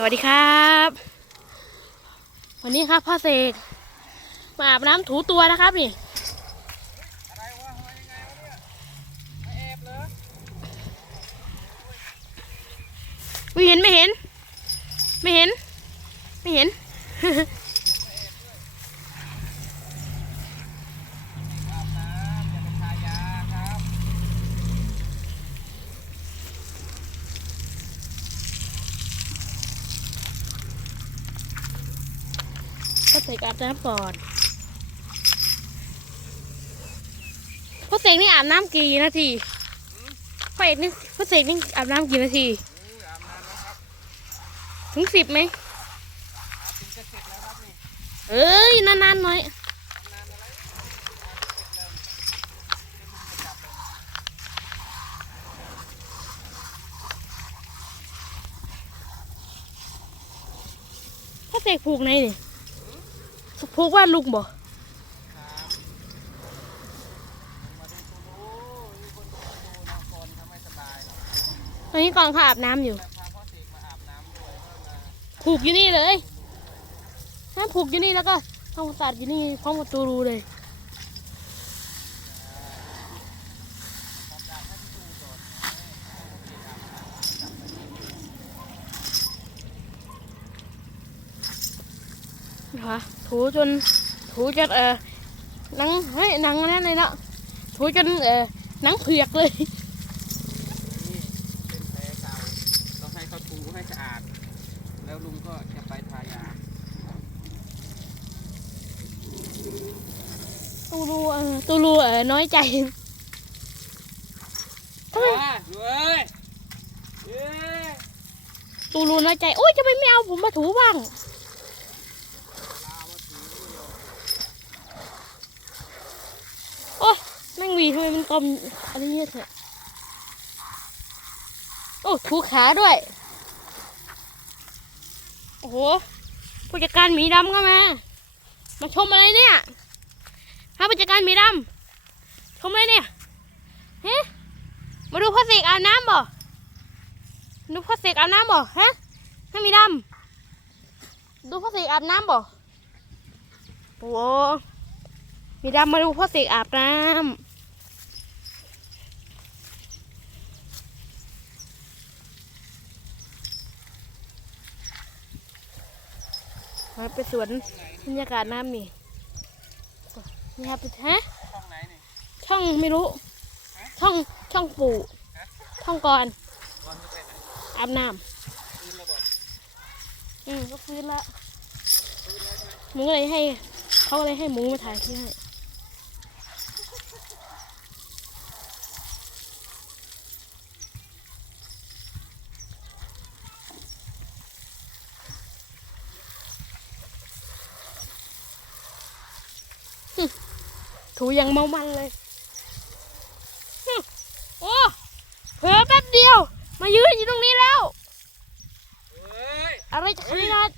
สวัสดีครับ วันนี้ครับพ่อเสกมาอาบน้ำถูตัวนะครับนี่ไม่เห็นไม่เห็น ไม่เห็น ไม่เห็น อาบน้ำจะไปทายาครับ พ่อเสกอาบน้ำก่อนพ่อเสกนี่อาบน้ำกี่นาทีพ่อเอกนี่พ่อเสกนี่อาบน้ำกี่นาทีถึงสิบไหมเสร็จแล้วครับนี่เอ้ยนานๆหน่อยทำนานอะไรอาบเสร็จแล้วเดี๋ยวมึงจะจับเลยพ่อเสกผูกไหนนี่ ผูกว่าลุงบ่ตอนนี้กองเขาอาบน้ำอยู่ ผูกอยู่นี่เลยถ้าผูกอยู่นี่แล้วก็ทำความสะอาดอยู่นี่พร้อมกับตูรูเลยความอยากให้พี่ดูก่อนนะคะ ถูจนถูจนเออหนังเฮ้ยหนังนั่นเลยนะถูจนเออหนังเผือกเลยนี่เป็นแผลเก่าต้องให้เขาถูให้สะอาด แล้วลุงก็จะไปทายาตูรูเออตูรูเออน้อยใจทำไมอ่าเว้ยเย้ตูรูน้อยใจโอ้ยจะไมไม่เอาผมมาถูบ้าง ลามาถือนี่เดียว โอ้ยแม่งห วีทำไมมันกลมอะไรเงี้ยเถอะโอ้ถูขาด้วย โอ้โหผู้จัดการหมีดำก็มา มาชมอะไรเนี่ยฮะผู้จัดการหมีดำชมอะไรเนี่ยเฮ้มาดูพ่อเสกอาบน้ำบ่ดูพ่อเสกอาบน้ำบ่ฮะให้หมีดำดูพ่อเสกอาบน้ำบ่โอ้โหหมีดำมาดูพ่อเสกอาบน้ำ มาไปสวนบรรยากาศน้ำนี่นี่ครับฮะช่องไหนนี่ช่องไม่รู้ ช่องช่องปู่ช่องกรก่อนจะไปไหนอาบน้คืนระเบิดำอืมก็ฟื้นละคืนแล้วใช่ไหมมึงก็เลยให้ เขาก็เลยให้หมูมาถ่ายคลิปให้หึ ถูอย่างเมามันเลยหึโอ้เผลอแป๊บเดียว มายืนอยู่ตรงนี้แล้วเฮ้ยอะไรจะขนาด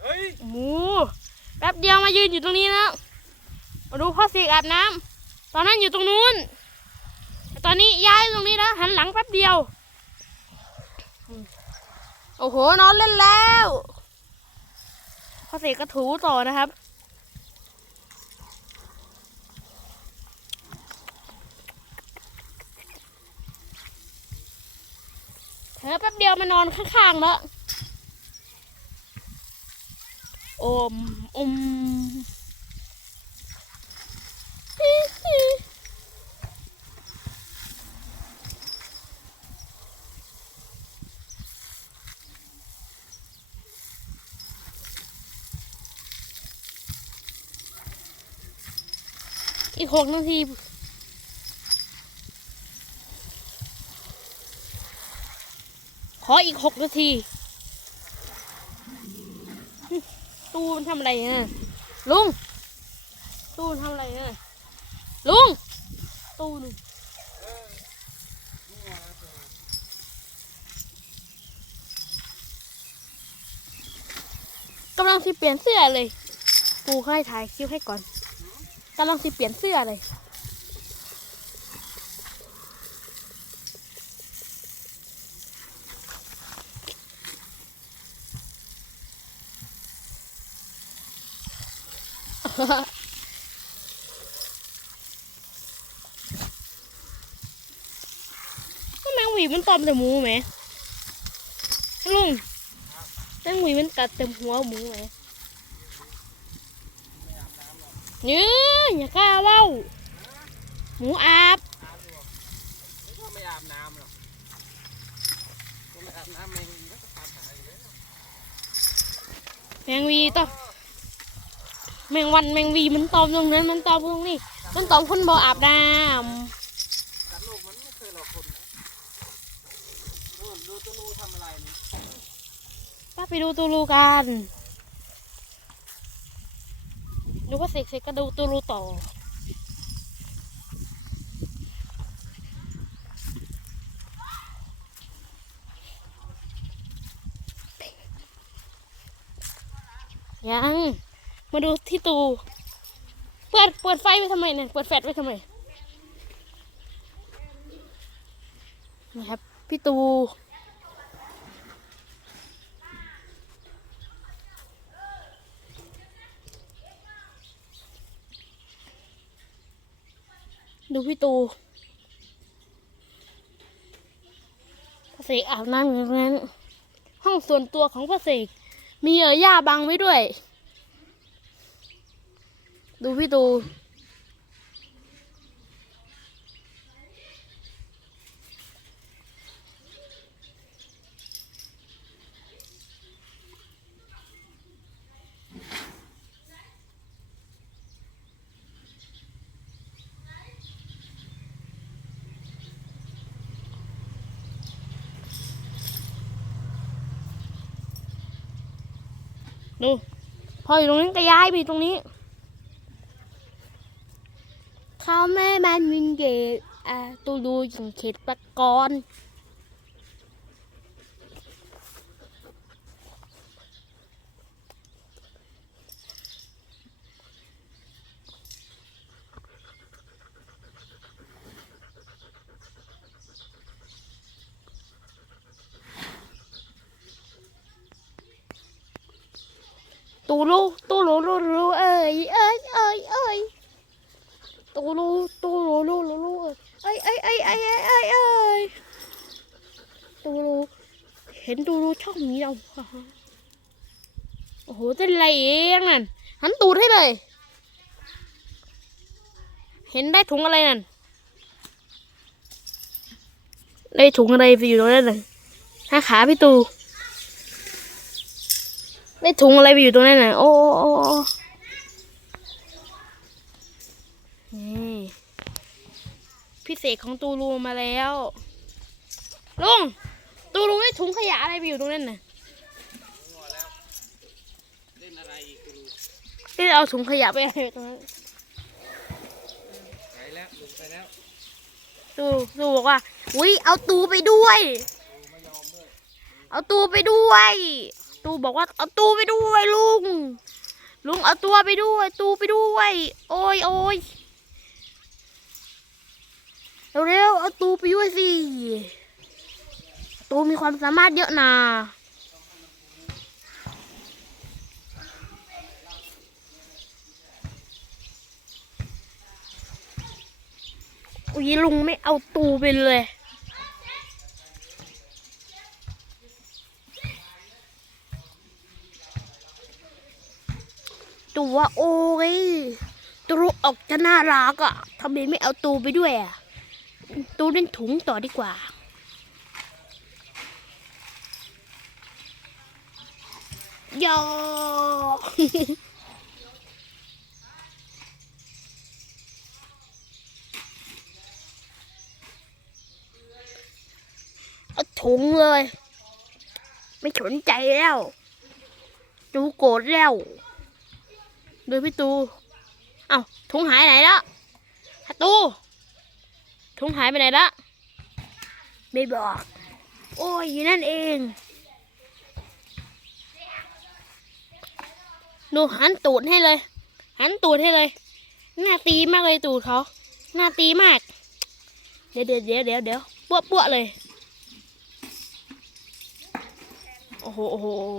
เฮ้ยหมูแป๊บเดียวมายืนอยู่ตรงนี้แล้ว มาดูพ่อเสกอาบน้ำ ตอนนั้นอยู่ตรงนู้นแต่ตอนนี้ย้ายตรงนี้แล้ว หันหลังแป๊บเดียวอืมโอ้โหนอนเล่นแล้วพ่อเสกก็ถูต่อนะครับ เธอแป๊บเดียวมานอนข้างๆแล้วอมอมฮิฮิอีกหกนาที ขออีกหกนาที ตู้มันทำอะไรนะลุง ตู้มันทำอะไรนะลุง ตู้นึงกำลังสิเปลี่ยนเสื้อเลยปูเขาให้ถ่ายคลิปให้ก่อนกำลังสิเปลี่ยนเสื้อเลย ก็แมงหวีมันตอมแต่หมูไหมลุงแมงหวีมันกัดเต็มหัวหมูไหมเนี่ยอย่ากล้าเล่าหมูอาบก็ไม่อาบน้ำหรอกก็ไม่อาบน้ำแมงวีมันก็ตามหาอยู่แล้วแมงวีต่อ แมงวันแมงวีมันตอมตรงนั้นมันตอมตรงนี้ มันตอมคนบ่อาบน้แต่ลูกมันไม่เคยหลอกคนนะนู่นดูตัวนูทำอะไรนี่ำป้าไปดูตูรูกันดูว่าเสกเสกก็ดูตูรูต่อยัง มาดูที่ตู เปิดเปิดไฟไว้ทำไมเนี่ย เปิดแฟลชไว้ทำไมนะครับ พี่ตูดูพี่ตูพระเสกอาบน้ำอย่างนั้น ห้องส่วนตัวของพระเสกมีเอ่อหญ้าบังไว้ด้วย ดูพี่ตูดูพออยู่ตรงนี้ก็ย้ายไปตรงนี้ เขาแม่มันวินเกตอ่าตูดูอย่างเข ตปะกรณ์ตูรูตูรูรูรูเอ้ยเอ้ยเอ้ยเอ้ยตูรูตูรูรูรูรูเอ้ยเอ้ยเอ้ยเอ้ยเอ้ยเอ้ยเอ้ยตูรูเห็นตูรูช่องนี้เราโอ้โหเต้นอะไรเองนั่นหันตูดให้เลย เห็นได้ถุงอะไรนั่นได้ถุงอะไรไปอยู่ตรงนั้นน่ะห้าขาพี่ตูได้ถุงอะไรไปอยู่ตรงนั้นน่ะโอ้โอ้โอ้โอ้ นี่พี่เสกของตูรูมาแล้วลุงตูรูได้ถุงขยะอะไรไปอยู่ตรงนั้นน่ะงัวแล้วเล่นอะไรอีกกูรู้ได้เอาถุงขยะไปอะไรตรงนั้นไปแล้วลุกไปแล้วตูตูบอกว่า อุ้ยเอาตูไปด้วยกูไม่ยอมด้วย เอาตูไปด้วย ตูบอกว่าเอาตูไปด้วยลุง ลุงเอาตัวไปด้วย ตูไปด้วย โอ้ยโอ้ย เร็วๆเอาตูไปด้วยสิ ตูมีความสามารถเยอะนะอุ้ยลุงไม่เอาตูไปเลยตัวโอ้ยตัวออกจะน่ารักอะ่ะทำไมไม่เอาตูไปด้วยอะ่ะ ตูเล่นถุงต่อดีกว่า โยอเอาถุงเลย ไม่สนใจแล้วดูโกรธแล้วดูพี่ตู เอ้าถุงหายไหนแล้วฮัต ตูถุงหายไปไหนละ ไม่บอก โอ้ยอยู่นั่นเอง ดูหันตูดให้เลย หันตูดให้เลย หน้าตีมากเลยตูดเขา หน้าตีมาก เดี๋ยวเดี๋ยวเดี๋ยวเดี๋ยวเดี๋ยวปั้วปั้วเลย โอ้โหโอ้โหโอ้โห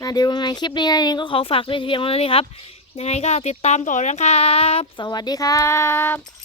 อะเดี๋ยวยังไงคลิปนี้นะนี่ก็ขอฝากไว้เพียงเท่านี้ครับ ยังไงก็ติดตามต่อนะครับ สวัสดีครับ